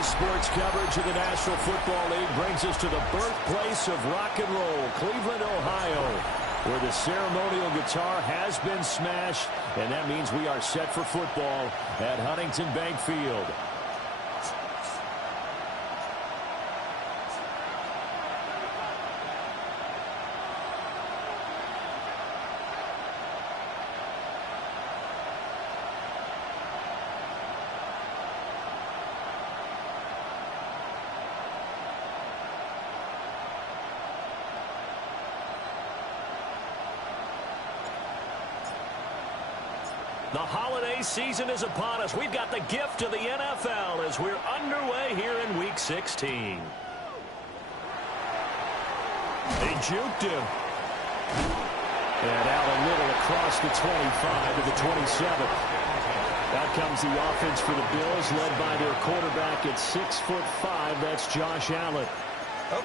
Today's sports coverage of the National Football League brings us to the birthplace of rock and roll, Cleveland, Ohio, where the ceremonial guitar has been smashed, and that means we are set for football at Huntington Bank Field. The holiday season is upon us. We've got the gift of the NFL as we're underway here in Week 16. They juked him. And out a little across the 25 to the 27. Out comes the offense for the Bills, led by their quarterback at 6'5". That's Josh Allen.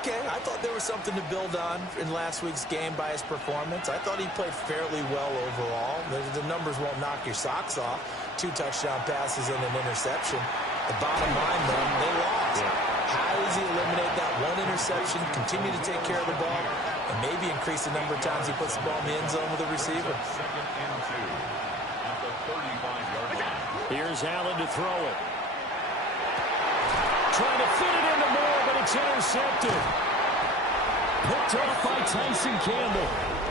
Okay, I thought there was something to build on in last week's game by his performance. I thought he played fairly well overall. The numbers won't knock your socks off. 2 touchdown passes and an interception. The bottom line, though, they lost. How does he eliminate that one interception, continue to take care of the ball, and maybe increase the number of times he puts the ball in the end zone with the receiver? Here's Allen to throw it. Trying to fit it into Moore, but it's intercepted. Picked off by Tyson Campbell.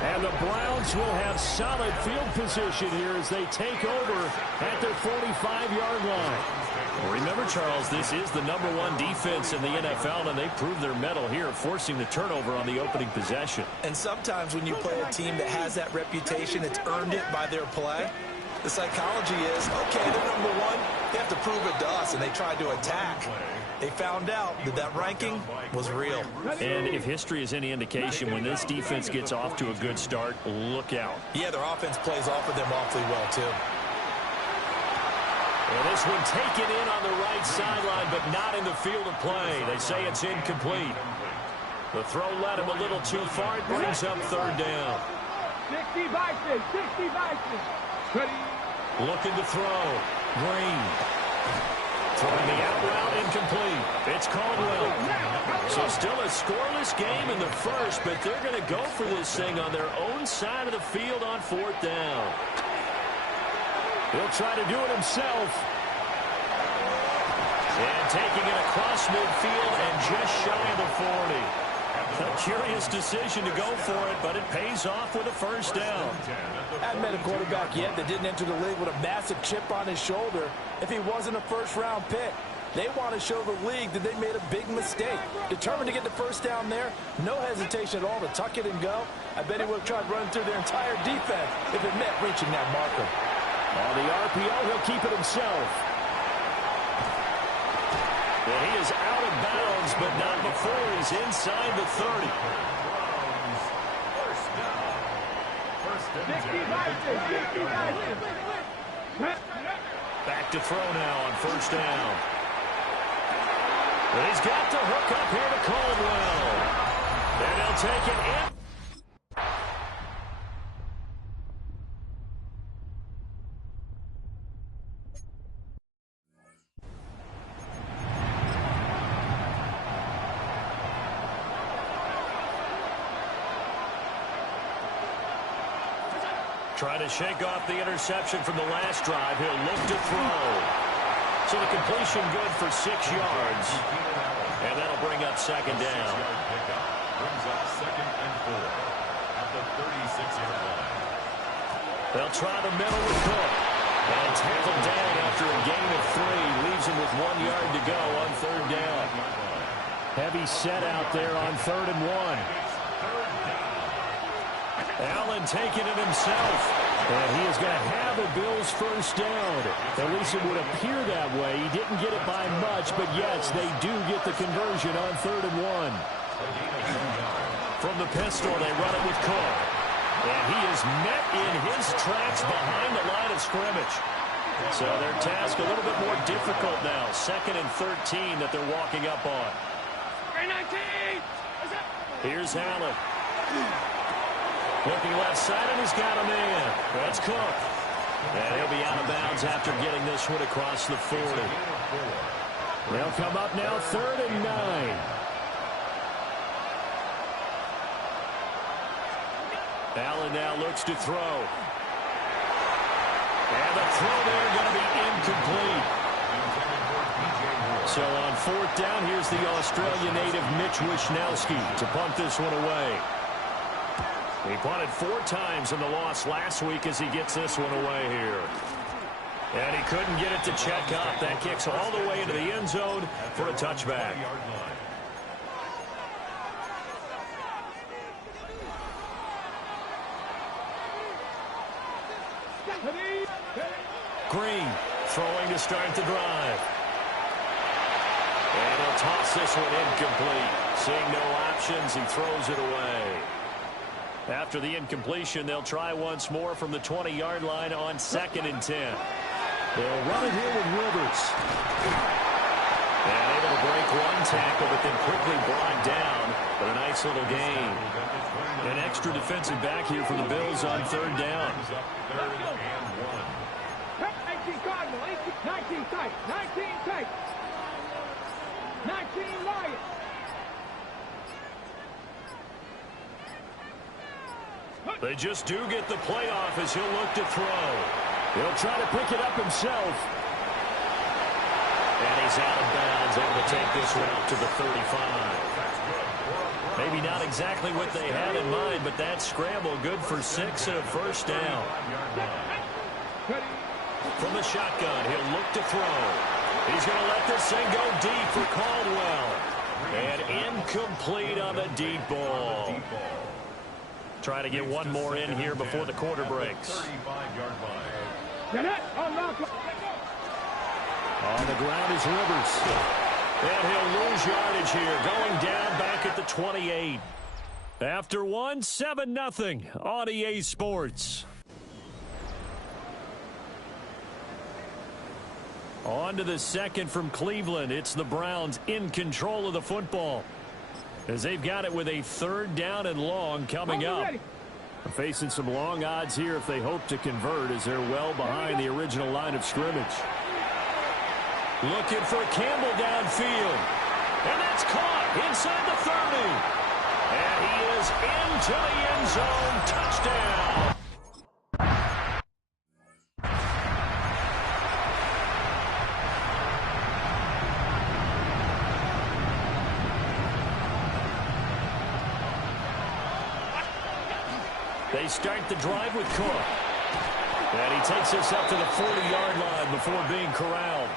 And the Browns will have solid field position here as they take over at their 45-yard line. Remember, Charles, this is the #1 defense in the NFL, and they proved their mettle here, forcing the turnover on the opening possession. And sometimes when you play a team that has that reputation, it's earned it by their play. The psychology is, okay, they're #1. They have to prove it to us, and they tried to attack. They found out that that ranking was real. And if history is any indication, when this defense gets off to a good start, look out. Yeah, their offense plays off of them awfully well, too. And this one taken in on the right sideline, but not in the field of play. They say it's incomplete. The throw led him a little too far. It brings up 3rd down. 60 Vikings, 60 Vikings. Looking to throw. Green. Throwing the out route, incomplete. It's Caldwell. So still a scoreless game in the first, but they're going to go for this thing on their own side of the field on 4th down. He'll try to do it himself. And taking it across midfield and just shy of the 40. A curious decision to go for it, but it pays off with a 1st down. I haven't met a quarterback yet that didn't enter the league with a massive chip on his shoulder if he wasn't a 1st-round pick. They want to show the league that they made a big mistake. Determined to get the 1st down there, no hesitation at all to tuck it and go. I bet he would have tried running through their entire defense if it meant reaching that marker. On the RPO, he'll keep it himself. And he is out of bounds, but not before he's inside the 30. Back to throw now on 1st down. And he's got the hook up here to Caldwell. And he'll take it in. Trying to shake off the interception from the last drive. He'll look to throw. So the completion good for 6 yards. And that'll bring up 2nd down. Brings up 2nd and 4 at the 36-yard line. They'll try the middle with Cook. And tackled down after a gain of 3. Leaves him with 1 yard to go on 3rd down. Heavy set out there on 3rd and 1. Allen taking it himself. And he is going to have the Bills' 1st down. At least it would appear that way. He didn't get it by much, but yes, they do get the conversion on 3rd and 1. From the pistol, they run it with Cook. And he is met in his tracks behind the line of scrimmage. So their task a little bit more difficult now. 2nd and 13 that they're walking up on. Here's Allen. Looking left side, and he's got a man. That's Cook. And he'll be out of bounds after getting this one across the 40. They'll come up now 3rd and 9. Allen now looks to throw. And the throw there going to be incomplete. So on 4th down, here's the Australia native Mitch Wishnowsky to punt this one away. He punted 4 times in the loss last week as he gets this one away here. And he couldn't get it to check up. That kicks all the way into the end zone for a touchback. Green throwing to start the drive. And he'll toss this one incomplete. Seeing no options, he throws it away. After the incompletion, they'll try once more from the 20-yard line on 2nd and 10. They'll run it here with Rivers. And able to break one tackle, but then quickly brought down. But a nice little gain. An extra defensive back here for the Bills on 3rd down. 19 Cardinal, 19 tight, 19 tight, 19 Lions. They just do get the playoff as he'll look to throw. He'll try to pick it up himself. And he's out of bounds, able to take this one out to the 35. Maybe not exactly what they had in mind, but that scramble good for 6 and a first down. From the shotgun, he'll look to throw. He's going to let this thing go deep for Caldwell. And incomplete on the deep ball. Try to get one more in here before the quarter breaks. On the ground is Rivers. And he'll lose yardage here, going down back at the 28. After one, 7-0 on EA Sports. On to the second from Cleveland. It's the Browns in control of the football, as they've got it with a 3rd down and long coming up. They're facing some long odds here if they hope to convert, as they're well behind the original line of scrimmage. Looking for Campbell downfield. And that's caught inside the 30. And he is into the end zone. Touchdown. They start the drive with Cook. And he takes us up to the 40-yard line before being corralled.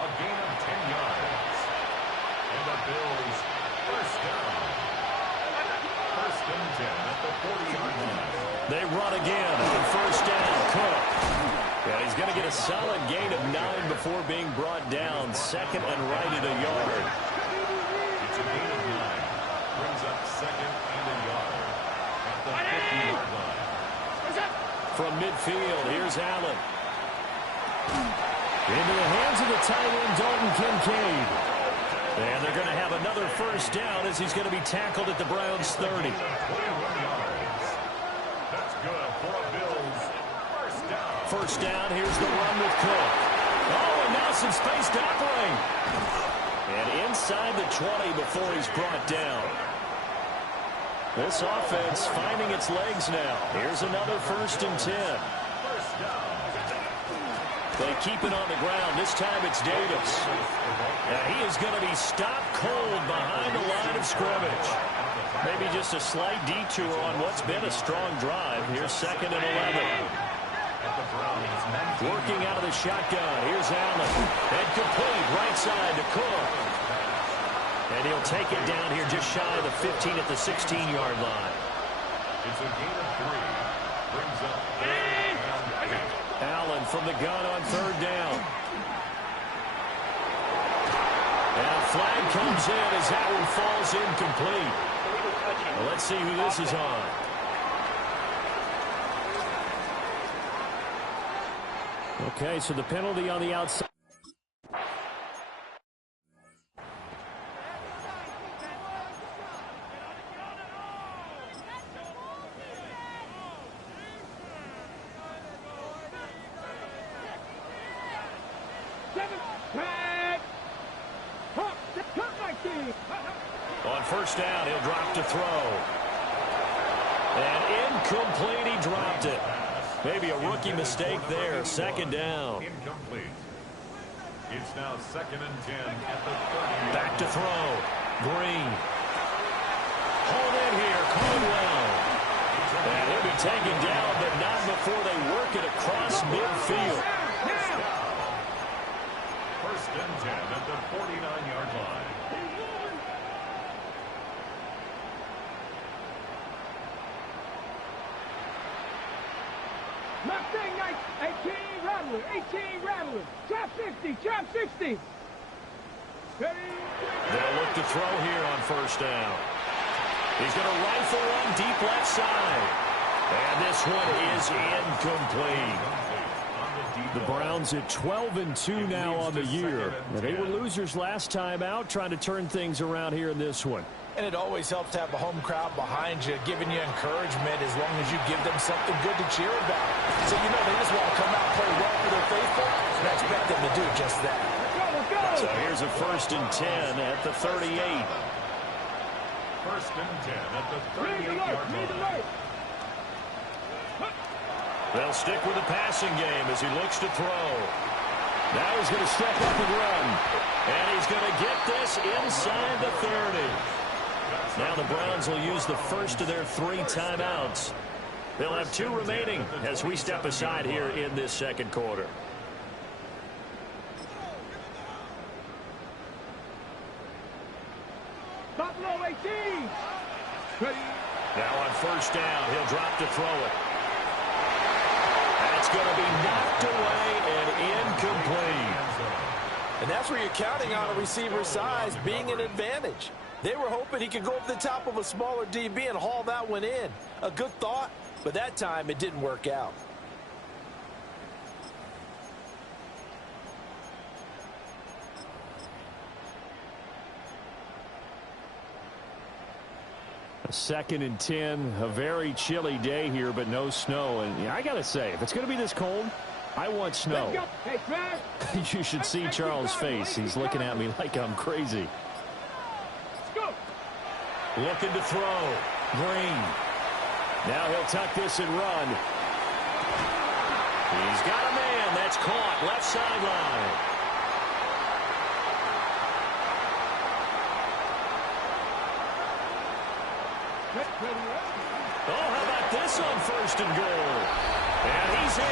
A gain of 10 yards. And the Bills first down. 1st and 10 at the 40-yard line. They run again on 1st down. Cook. And he's going to get a solid gain of 9 before being brought down. 2nd and right at a yard. It's a gain of 9. Brings up 2nd and a yard. The 50-yard line. From midfield, here's Allen. Into the hands of the tight end, Dalton Kincaid. And they're going to have another 1st down as he's going to be tackled at the Browns' 30. 21 yards. That's good for a Bills 1st down. 1st down, here's the run with Cook. Oh, and now some space to operate. And inside the 20 before he's brought down. This offense finding its legs now. Here's another 1st and 10. They keep it on the ground. This time it's Davis. Now he is going to be stopped cold behind the line of scrimmage. Maybe just a slight detour on what's been a strong drive. Here's 2nd and 11. Working out of the shotgun. Here's Allen. And complete right side to Cook. And he'll take it down here just shy of the 15 at the 16-yard line. It's a gain of 3. Brings up 3rd and 8. Allen from the gun on 3rd down. And a flag comes in as that one falls incomplete. Well, let's see who this is on. Okay, so the penalty on the outside. On first down, he'll drop to throw. And incomplete, he dropped it. Maybe a rookie mistake there. Second down. Incomplete. It's now 2nd and 10 at the 30. Back to throw. Green. Hold in here, Caldwell. And he'll be taken down, but not before they work it across midfield. 1st and 10 at the 49-yard line. Mustang 18 Rattler, 18 Rattler. Trap 60, trap 60. They'll look to throw here on first down. He's going to rifle one deep left side. And this one is incomplete. The Browns at 12-2 now on the year. They were losers last time out, trying to turn things around here in this one. And it always helps to have a home crowd behind you, giving you encouragement as long as you give them something good to cheer about. So, you know, they just want to come out and play well for their faithful, and I expect them to do just that. So here's a 1st and 10 at the 38. 1st and 10 at the 38-yard line. They'll stick with the passing game as he looks to throw. Now he's going to step up and run. And he's going to get this inside the 30. Now the Browns will use the first of their 3 timeouts. They'll have 2 remaining as we step aside here in this second quarter. Buffalo 18. Now on first down, he'll drop to throw it. That's going to be knocked away and incomplete. And that's where you're counting on a receiver's size being an advantage. They were hoping he could go over the top of a smaller DB and haul that one in. A good thought, but that time it didn't work out. A 2nd and 10, a very chilly day here, but no snow. And I got to say, if it's going to be this cold, I want snow. You should see Charles' face. He's looking at me like I'm crazy. Looking to throw. Green. Now he'll tuck this and run. He's got a man. That's caught. Left sideline. Oh, how about this on 1st and goal? And he's in.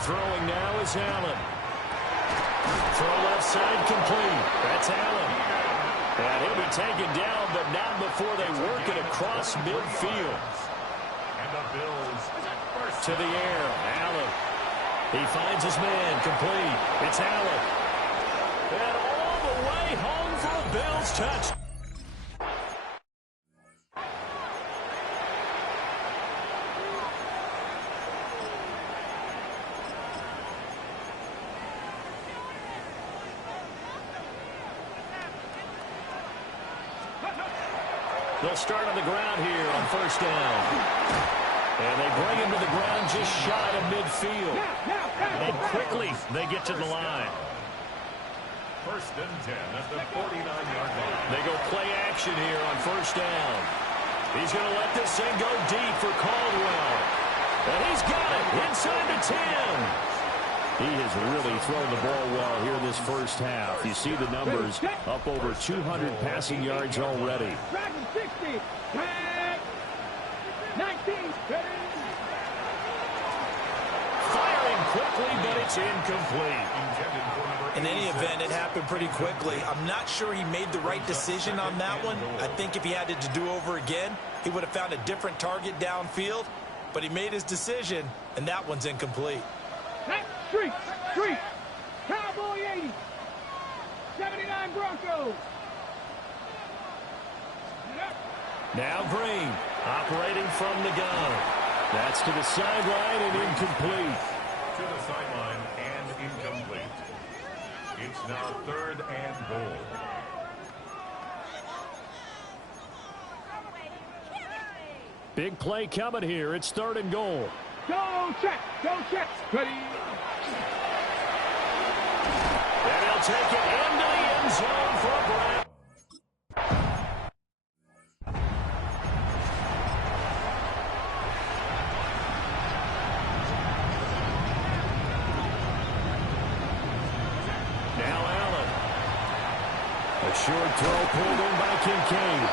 Throwing now is Allen. Throw left side complete. That's Allen. And he'll be taken down, but not before they work it across midfield. And the Bills to the air. Allen. He finds his man. Complete. It's Allen. And all the way home for a Bills touch. They'll start on the ground here on first down. And they bring him to the ground just shy of midfield. And quickly they get to the line. 1st and 10 at the 49-yard line. They go play action here on first down. He's going to let this thing go deep for Caldwell. And he's got it inside the 10. He has really thrown the ball well here in this first half. You see the numbers, up over 200 passing yards already. 60, 19, firing quickly, but it's incomplete. In any event, it happened pretty quickly. I'm not sure he made the right decision on that one. I think if he had it to do over again, he would have found a different target downfield. But he made his decision, and that one's incomplete. Street, Cowboy 80, 79 Broncos. Now Green, operating from the gun. That's to the sideline and incomplete. To the sideline and incomplete. It's now 3rd and goal. Big play coming here. It's 3rd and goal. Go check. Go check. Ready. And he'll take it into the end zone for a Brown. Now Allen. A short throw pulled in by Kincaid.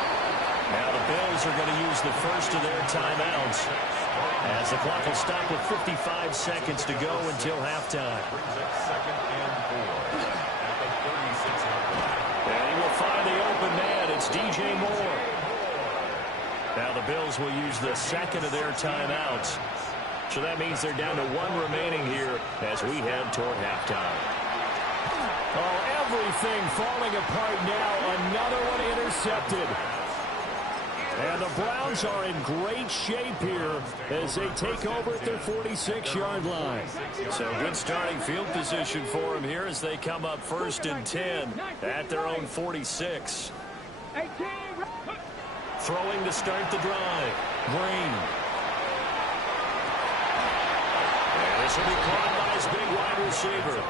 Now the Bills are going to use the first of their timeouts as the clock will stop with 55 seconds to go until halftime. And he will find the open man. It's DJ Moore. Now the Bills will use the second of their timeouts. So that means they're down to 1 remaining here as we head toward halftime. Oh, everything falling apart now. Another one intercepted. And the Browns are in great shape here as they take over at their 46-yard line. So good starting field position for them here as they come up 1st and 10 at their own 46. 18. Throwing to start the drive. Green. And this will be caught by his big wide receiver.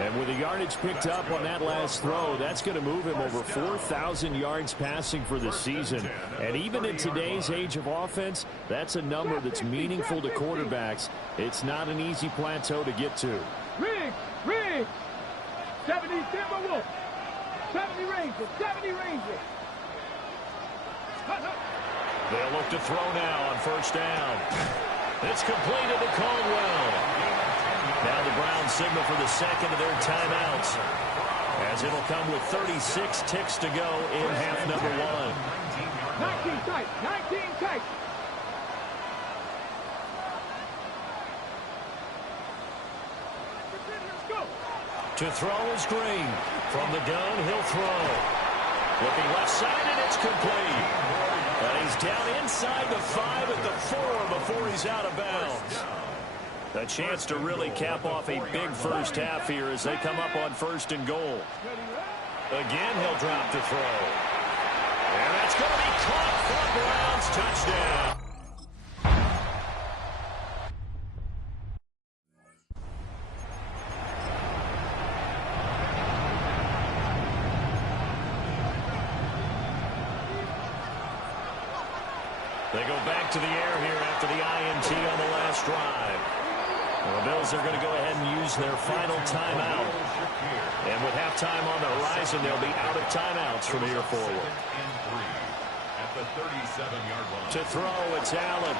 And with the yardage picked up on that last throw, that's going to move him over 4,000 yards passing for the season. And even in today's age of offense, that's a number that's meaningful to quarterbacks. It's not an easy plateau to get to. Riggs. 70 Timberwolves. 70 Rangers. 70 Rangers. They'll look to throw now on 1st down. It's completed to Caldwell. Now the Browns signal for the second of their timeouts as it'll come with 36 ticks to go in half number 1. 19 tight. 19 tight. To throw is Green. From the gun, he'll throw. Looking left side, and it's complete. And he's down inside the 5 at the 4 before he's out of bounds. A chance to really cap off a big first half here as they come up on 1st and goal. Again, he'll drop to throw. And that's going to be caught for a Browns touchdown. They go back to the air here after the INT on the last drive. Well, the Bills are going to go ahead and use their final timeout. And with halftime on the horizon, they'll be out of timeouts from here forward. At the 37-yard line. To throw, it's Allen.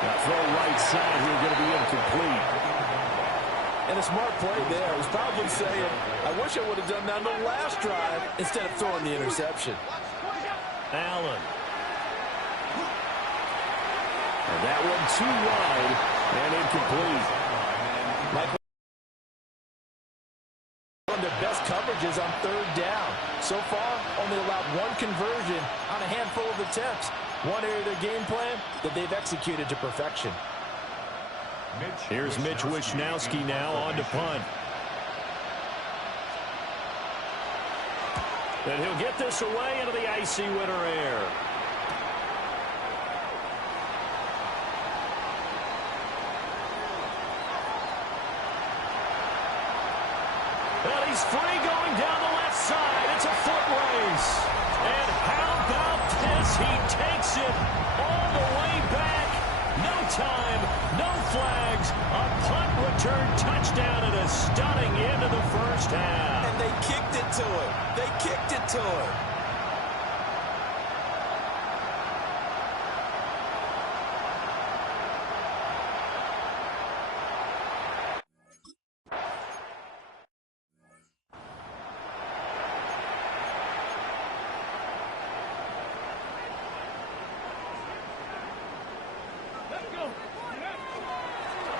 That throw right side here going to be incomplete. And a smart play there. He's probably saying, I wish I would have done that on the last drive instead of throwing the interception. Allen. And that one too wide and incomplete. One of their best coverages on 3rd down. So far, only allowed 1 conversion on a handful of attempts. One area of their game plan that they've executed to perfection. Here's Mitch Wishnowsky now on to punt. And he'll get this away into the icy winter air. And he's free going down the left side. It's a foot race. And how about this? He takes it all the way back. No time, no flags. A punt return touchdown and a stunning end of the first half. And they kicked it to him. They kicked it to him.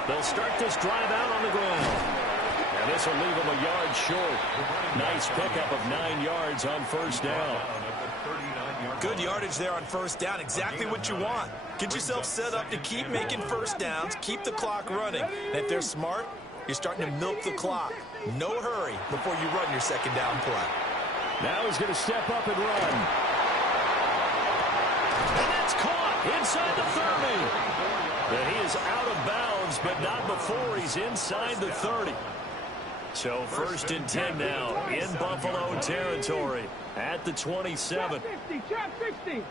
They'll start this drive out on the ground. And this will leave them a yard short. Nice pickup of 9 yards on 1st down. Good yardage there on 1st down. Exactly what you want. Get yourself set up to keep making 1st downs, keep the clock running. And if they're smart, you're starting to milk the clock. No hurry before you run your 2nd down play. Now he's going to step up and run. inside the 30. And he is out of bounds, but not before he's inside the 30. So 1st and 10 now in Buffalo territory at the 27. Trap 60.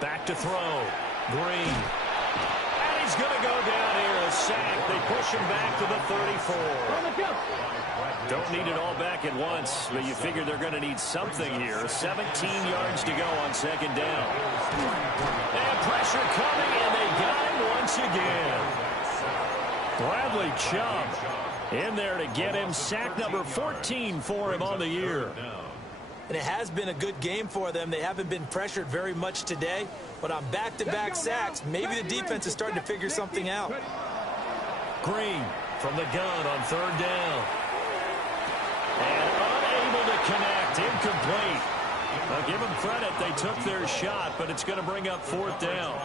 Back to throw. Green. And he's going to go down here. A sack. They push him back to the 34. On the jump. Don't need it all back at once, but you figure they're going to need something here. 17 yards to go on 2nd down. And pressure coming, and they got him once again. Bradley Chubb in there to get him. Sack number 14 for him on the year. And it has been a good game for them. They haven't been pressured very much today, but on back-to-back sacks, maybe the defense is starting to figure something out. Green from the gun on 3rd down. And unable to connect. Incomplete. I'll give them credit. They took their shot, but it's going to bring up 4th down.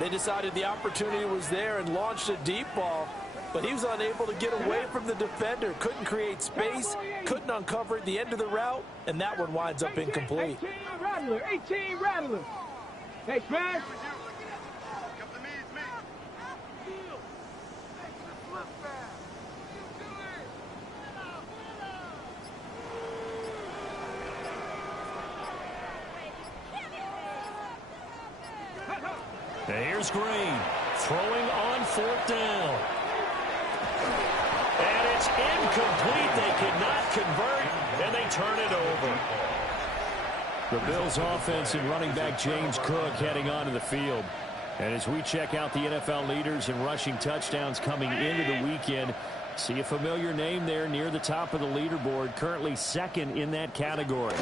They decided the opportunity was there and launched a deep ball, but he was unable to get away from the defender. Couldn't create space, couldn't uncover at the end of the route, and that one winds up incomplete. 18 Rattler. 18 Rattler. Hey, Smash. And here's Green throwing on 4th down. And it's incomplete. They could not convert, and they turn it over. The Bills offense and running back James Cook heading onto the field. And as we check out the NFL leaders in rushing touchdowns coming into the weekend, see a familiar name there near the top of the leaderboard, currently 2nd in that category.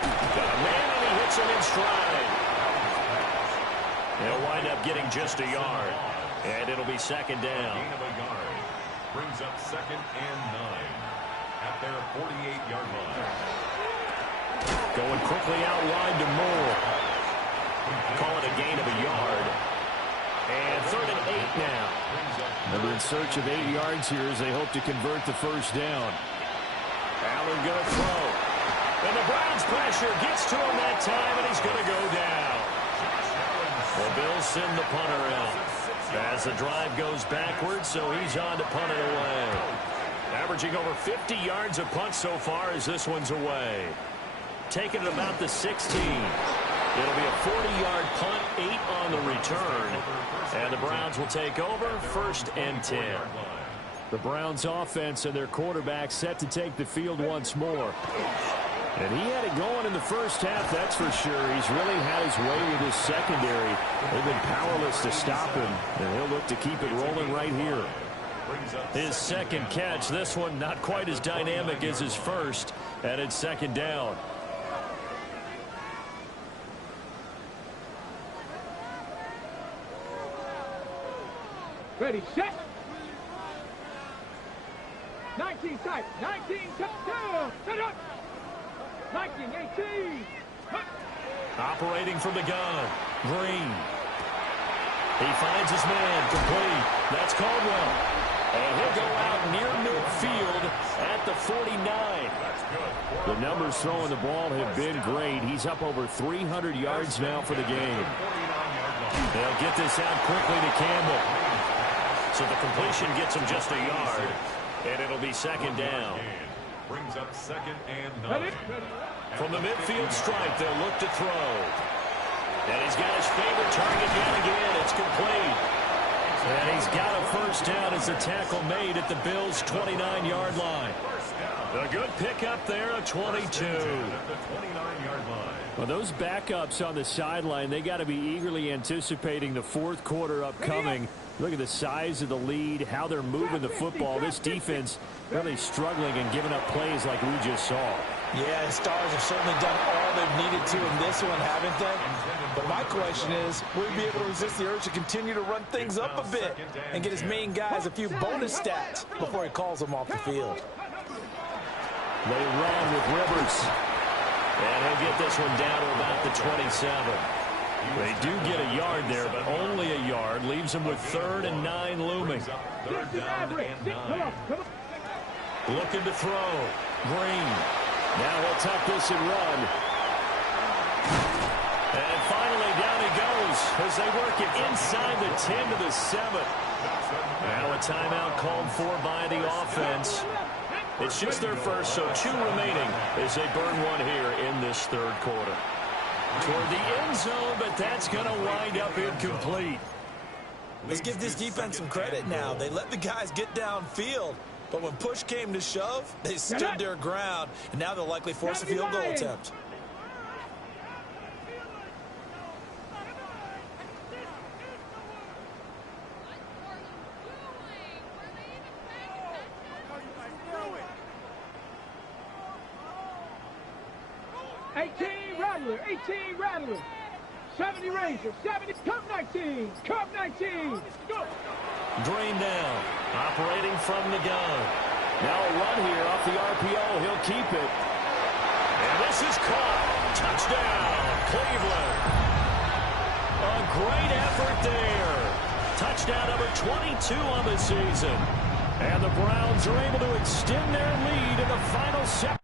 Got a man, and he hits him in stride. They'll wind up getting just a yard, and it'll be 2nd down. Gain of a yard brings up 2nd and 9 at their 48-yard line. Going quickly out wide to Moore. Call it a gain of a yard. And 3rd and 8 now. And they're in search of 8 yards here as they hope to convert the 1st down. Allen going to throw. And the Browns pressure gets to him that time, and he's going to go down. The Bills send the punter out as the drive goes backwards, so he's on to punt it away. Averaging over 50 yards a punt so far as this one's away. Taking it about the 16. It'll be a 40-yard punt, 8 on the return. And the Browns will take over 1st and 10. The Browns offense and their quarterback set to take the field once more. And he had it going in the first half, that's for sure. He's really had his way with his secondary. They've been powerless to stop him, and he'll look to keep it rolling right here. His 2nd catch, this one not quite as dynamic as his first, and it's 2nd down. Ready, set. 19 type. 19 touchdown. Set up. 19, 18. Operating from the gun. Green. He finds his man. Complete. That's Caldwell. And he'll go out near midfield at the 49. The numbers throwing the ball have been great. He's up over 300 yards now for the game. They'll get this out quickly to Campbell. So the completion gets him just a yard. And it'll be 2nd down. Brings up 2nd and 9. From the midfield stripe, they'll look to throw. And he's got his favorite target yet again. It's complete. And he's got a 1st down as the tackle made at the Bills' 29-yard line. A good pickup there, a 22. Well, those backups on the sideline, they got to be eagerly anticipating the 4th quarter upcoming. Look at the size of the lead, how they're moving the football. This defense really struggling and giving up plays like we just saw. Yeah, the Stars have certainly done all they've needed to in this one, haven't they? But my question is, will he be able to resist the urge to continue to run things up a bit and get his main guys a few bonus stats before he calls them off the field? They run with Rivers. And he'll get this one down to about the 27. They do get a yard there, but only a yard. Leaves them with 3rd and 9 looming. 3rd down and 9. Looking to throw. Green. Now he'll tuck this and run. And finally, down he goes as they work it inside the 10 to the 7. Now a timeout called for by the offense. It's just their first, so 2 remaining as they burn one here in this third quarter. Toward the end zone, but that's going to wind up incomplete. Let's give this defense some credit now. They let the guys get downfield, but when push came to shove, they stood their ground, and now they'll likely force a field goal attempt. Rattler, 18 Rattler, 70 Ranger, 70, Cub 19, Cub 19, go! Drain down, operating from the gun. Now a run here off the RPO, he'll keep it. And this is caught, touchdown, Cleveland. A great effort there. Touchdown number 22 on the season. And the Browns are able to extend their lead in the final second.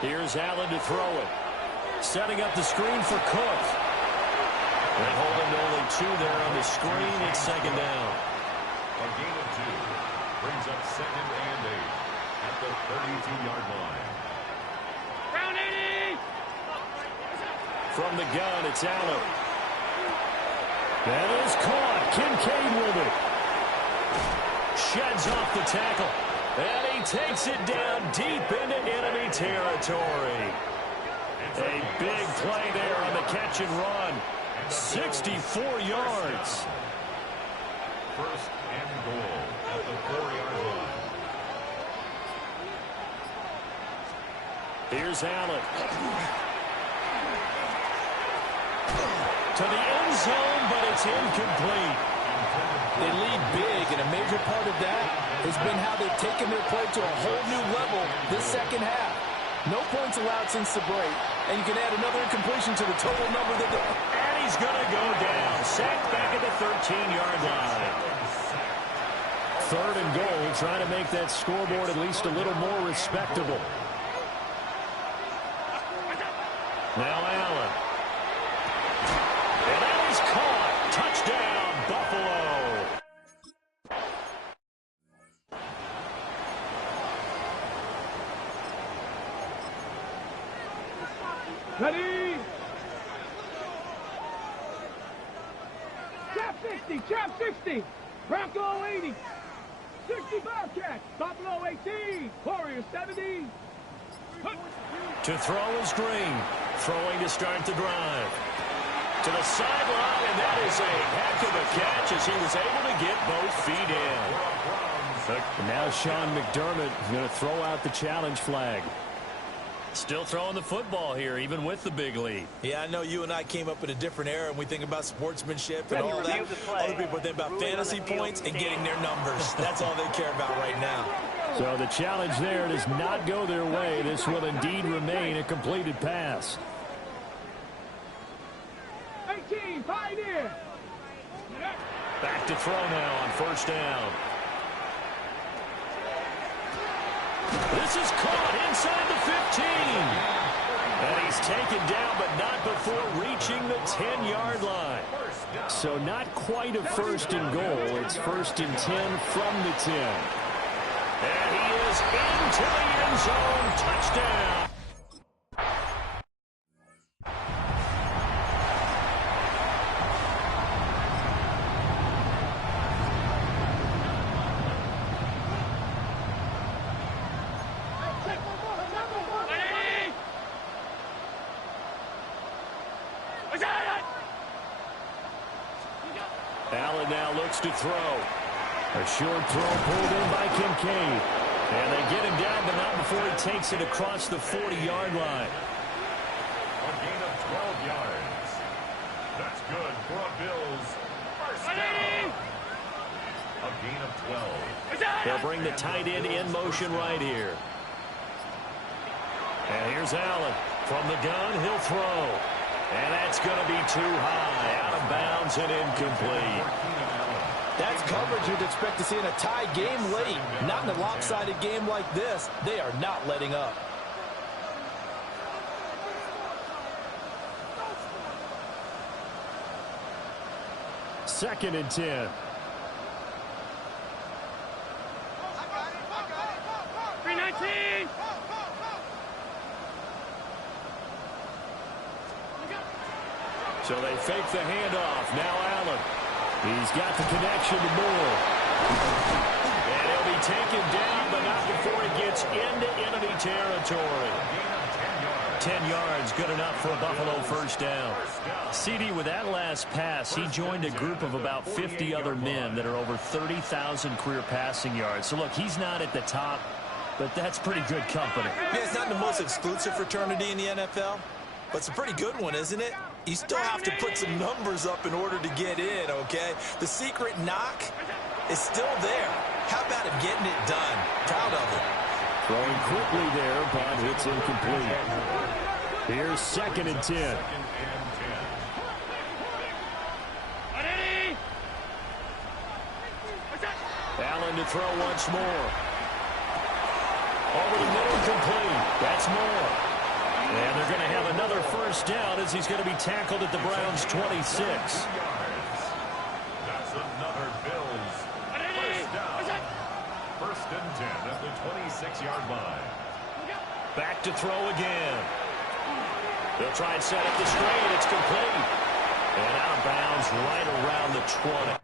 Here's Allen to throw it. Setting up the screen for Cook. And holding to only 2 there on the screen. It's second down. A gain of 2 brings up 2nd and 8 at the 32-yard line. Round 80! From the gun, it's Allen. That is caught. Kincaid with it. Sheds off the tackle. And he takes it down deep into enemy territory. A big play there on the catch and run. 64 yards. First and goal at the 4-yard line. Here's Allen. To the end zone, but it's incomplete. They lead big, and a major part of that has been how they've taken their play to a whole new level this second half. No points allowed since the break, and you can add another incompletion to the total number that they... And he's going to go down. Sacked back at the 13-yard line. Third and goal, trying to make that scoreboard at least a little more respectable. Now Allen. And that is caught. Touchdown, Buffalo. Ready? Chop 60, chop 60. Bronco 80. 60 Bobcats. Buffalo 18. Warriors 70. To throw is Green. Throwing to start the drive. To the sideline, and that is a heck of a catch as he was able to get both feet in. And now Sean McDermott is going to throw out the challenge flag. Still throwing the football here, even with the big lead. Yeah, I know you and I came up in a different era, and we think about sportsmanship and all that. Other people think about fantasy points and getting their numbers. That's all they care about right now. So the challenge there does not go their way. This will indeed remain a completed pass. 18, 5 in. Back to throw now on first down. This is caught inside the 15. And he's taken down, but not before reaching the 10-yard line. So not quite a first and goal. It's first and 10 from the 10. And he is into the end zone. Touchdown. Allen now looks to throw. A short throw pulled in by Kincaid. And they get him down, but not before he takes it across the 40-yard line. A gain of 12 yards. That's good for a Bills first down. A gain of 12. They'll bring the tight end in motion right here. And here's Allen. From the gun, he'll throw. And that's going to be too high. Out of bounds and incomplete. That's coverage you'd expect to see in a tie game late. Not in a lopsided game like this. They are not letting up. Second and 10. So they fake the handoff. Now Allen. He's got the connection to Moore. And he'll be taken down, but not before he gets into enemy territory. 10 yards, good enough for a Buffalo first down. CD, with that last pass, he joined a group of about 50 other men that are over 30,000 career passing yards. So, look, he's not at the top, but that's pretty good company. Yeah, it's not the most exclusive fraternity in the NFL, but it's a pretty good one, isn't it? You still have to put some numbers up in order to get in, okay? The secret knock is still there. How about him getting it done? Proud of him. Throwing quickly there, but it's incomplete. Here's second and 10. Allen to throw once more. Over the middle, complete. That's Moore. And they're going to have another first down as he's going to be tackled at the Browns' 26. That's another Bills first down. First and 10 at the 26-yard line. Back to throw again. They'll try and set up the screen. It's complete. And out of bounds right around the 20.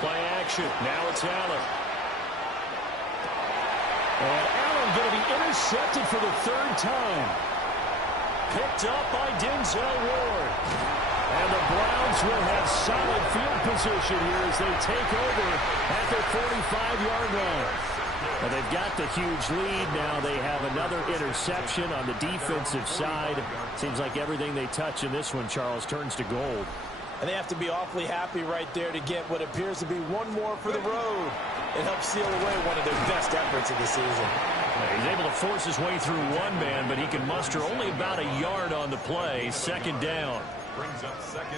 Play action. Now it's Allen. And Allen going to be intercepted for the third time. Picked up by Denzel Ward. And the Browns will have solid field position here as they take over at their 45-yard line. Well, they've got the huge lead. Now they have another interception on the defensive side. Seems like everything they touch in this one, Charles, turns to gold. And they have to be awfully happy right there to get what appears to be one more for the road. It helps seal away one of their best efforts of the season. He's able to force his way through one man, but he can muster only about a yard on the play. Second down.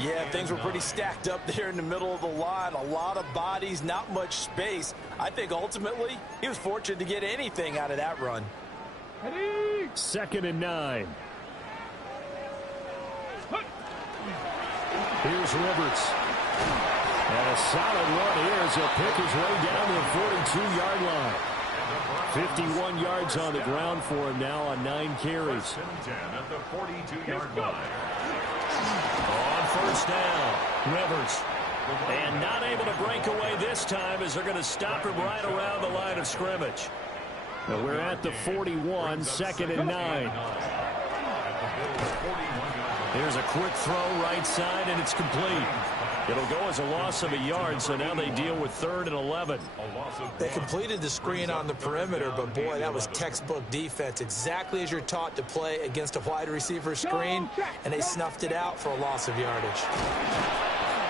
Yeah, things were pretty stacked up there in the middle of the line. A lot of bodies, not much space. I think ultimately he was fortunate to get anything out of that run. Second and 9. Here's Rivers. And a solid run here as he'll pick his way down to the 42-yard line. 51 yards on the ground for him now on 9 carries. First and 10 at the 42-yard line. On first down, Rivers. And not able to break away this time as they're going to stop him right around the line of scrimmage. Now we're at the 41, second and 9. Here's a quick throw right side, and it's complete. It'll go as a loss of a yard, so now they deal with 3rd and 11. They completed the screen on the perimeter, but boy, that was textbook defense. Exactly as you're taught to play against a wide receiver screen, and they snuffed it out for a loss of yardage.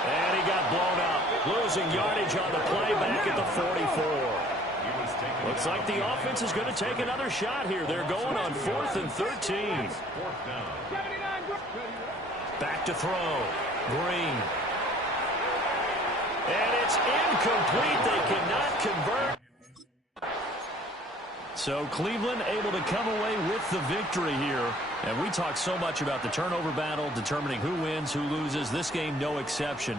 And he got blown out, losing yardage on the play back at the 44. Looks like the offense is going to take another shot here. They're going on 4th and 13. Back to throw. Green. And it's incomplete. They cannot convert. So Cleveland able to come away with the victory here. And we talk so much about the turnover battle, determining who wins, who loses. This game, no exception.